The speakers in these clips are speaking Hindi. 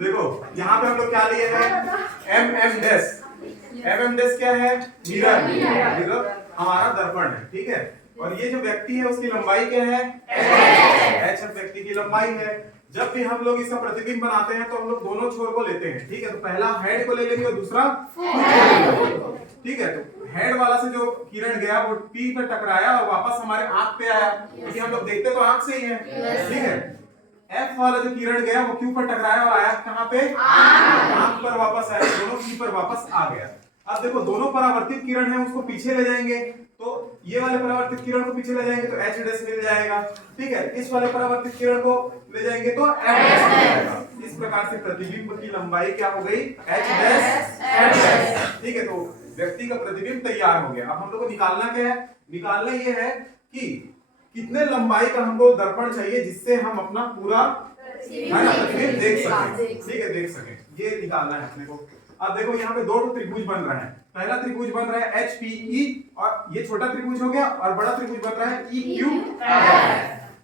देखो यहाँ पे हम लोग क्या लिए हैं, एम डैश। एम डैश क्या है, मिरर, मिरर हमारा दर्पण है, ठीक है। और ये जो व्यक्ति है उसकी लंबाई क्या है, एच व्यक्ति की लंबाई है। जब भी हम लोग इसका प्रतिबिंब बनाते हैं तो हम लोग दोनों छोर को लेते हैं, ठीक है। तो पहला हेड को ले लेंगे और दूसरा ठीक है। तो हेड वाला से जो किरण गया वो पी पर टकराया और वापस हमारे आंख पे आया, क्योंकि हम लोग देखते तो आंख से ही है, ठीक है। एफ वाला जो किरण गया वो क्यू पर टकराया और आया कहां पे, आंख पर वापस आया, दोनों पी पर वापस आ गया। अब देखो दोनों परावर्तित किरण है उसको पीछे ले जाएंगे, तो ये वाले परावर्तित किरण को पीछे ले जाएंगे तो एच डैश मिल जाएगा, ठीक है। इस वाले परावर्तित किरण को ले जाएंगे तो एफ डैश मिल जाएगा। इस प्रकार से प्रतिबिंब की लंबाई क्या हो गई, एच डैश एफ डैश, ठीक है। तो व्यक्ति का प्रतिबिंब तैयार हो गया। अब हम लोग को निकालना क्या है, निकालना ये है कि कितने लंबाई का हमको दर्पण चाहिए जिससे हम अपना पूरा प्रतिबिंब देख सकें, ठीक है, देख सकें, ये निकालना है अपने को। अब देखो यहाँ पे दो त्रिभुज बन रहा है। पहला त्रिभुज बन रहा है HPE और ये छोटा त्रिभुज हो गया, और बड़ा त्रिभुज बन रहा है EQF।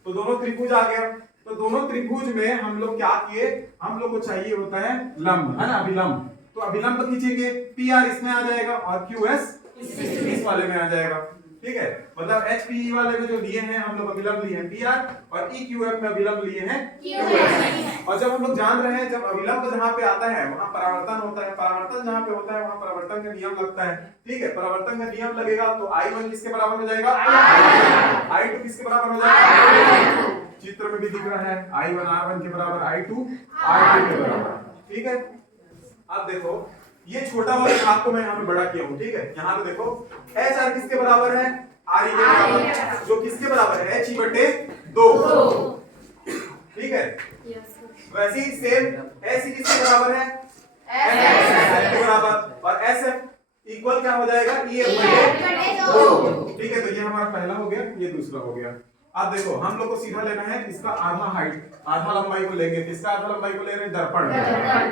तो दोनों त्रिभुज आ गया। तो दोनों त्रिभुज में हम लोग क्या किए, हम लोग को चाहिए होता है लंब, है ना, अभिलंब। तो अभिलंब खींचेंगे, PR इसमें आ जाएगा और QS इस वाले में आ जाएगा, ठीक है। मतलब HPE वाले में जो लिए हैं हम लोग अभिलंब लिए हैं PR, और EQF में अभिलंब लिए हैं QS। और जब हम लोग जान रहे हैं जब अभिलंब जहां पे आता है वहां परावर्तन होता है, परावर्तन जहां पे होता है वहां परावर्तन का नियम लगता है, ठीक है। परावर्तन का नियम लगेगा तो I1 किसके बराबर हो जाएगा, I2 किसके बराबर हो जाएगा, चित्र में भी दिख रहा है I1 R1 के बराबर, I2 R2 के बराबर, ठीक है। अब देखो ये छोटा वाला भाग को मैं यहाँ पे बड़ा किया हूँ, ठीक है। यहाँ पे देखो HR किसके बराबर है, RE के बराबर, जो किसके बराबर है, HE/2, ठीक है। वैसे ही सेम SE किसके बराबर है, SF के बराबर, और SF इक्वल क्या हो जाएगा, EF/2, ठीक है। तो ये हमारा पहला हो गया, ये दूसरा हो गया। अब देखो हम लोग को सीधा लेना है इसका आधा हाइट, आधा लंबाई को लेंगे। किसका आधा लंबाई को ले रहे हैं, दर्पण।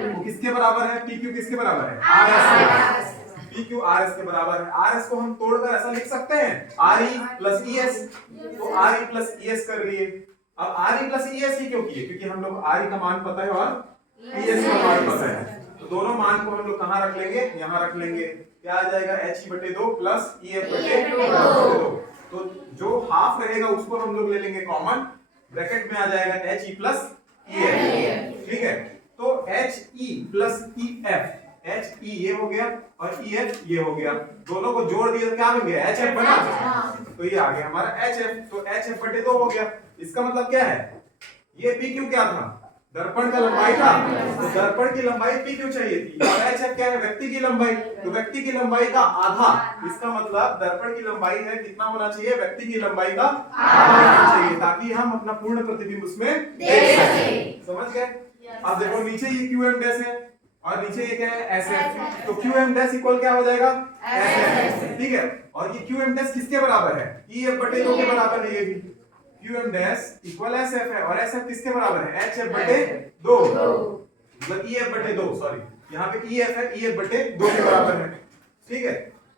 वो किसके बराबर है, PQ किसके बराबर है, RS। PQ RS के बराबर है। RS को हम तोड़कर ऐसा लिख सकते हैं RE + ES, तो RE + ES कर लिए। अब RE + ES ही क्यों किए, क्योंकि हम लोग RE का मान पता है और ES का मान पता है। तो दोनों मान को हम लोग कहाँ रख लेंगे, यहाँ रख लेंगे। क्या आ जाएगा, HE/2 + EF/2। तो जो हाफ रहेगा उसको हम लोग ले लेंगे कॉमन, ब्रैकेट में आ जाएगा HE + EF, ठीक है। तो HE + EF, HE ये हो गया और EF ये हो गया, दोनों को जोड़ दिया तो क्या बन गया, HF बना। तो ये आ गया हमारा HF, तो HF/2 हो गया। इसका मतलब क्या है, ये PQ क्या था, दर्पण का लंबाई था, तो दर्पण की लंबाई PQ चाहिए थी, और HF क्या है, व्यक्ति की लंबाई, तो व्यक्ति की लंबाई का आधा। इसका मतलब दर्पण की लंबाई है कितना होना चाहिए, व्यक्ति की लंबाई का आधा होना चाहिए, ताकि हम अपना पूर्ण प्रतिबिंब उसमें देख सकें। समझ गए। अब देखो नीचे ये QM डैश है और नीचे ये क्या है, SF। तो QM डैश इक्वल क्या हो जाएगा, SF, ठीक है। और ये QM डैश किसके बराबर है, EF/2 के बराबर है। ये भी QM डैश इक्वल SF है, और SF किसके बराबर है, HF/2, मतलब EF/2, सॉरी यहाँ पे EF है, EF/2 के बराबर है, ठीक है।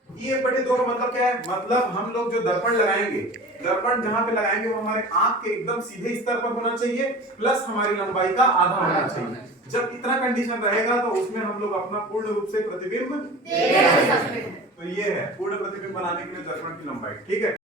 EF/2 का मतलब क्या है, मतलब हम लोग जो दर्पण लगाएंगे, दर्पण जहां पे लगाएंगे वो हमारे आंख के एकदम सीधे स्तर पर होना चाहिए, प्लस हमारी लंबाई का आधा होना चाहिए। जब इतना कंडीशन रहेगा तो उसमें हम लोग अपना पूर्ण रूप से प्रतिबिंब देख सकते हैं। तो ये है पूर्ण प्रतिबिंब बनाने के लिए दर्पण की लंबाई, ठीक है।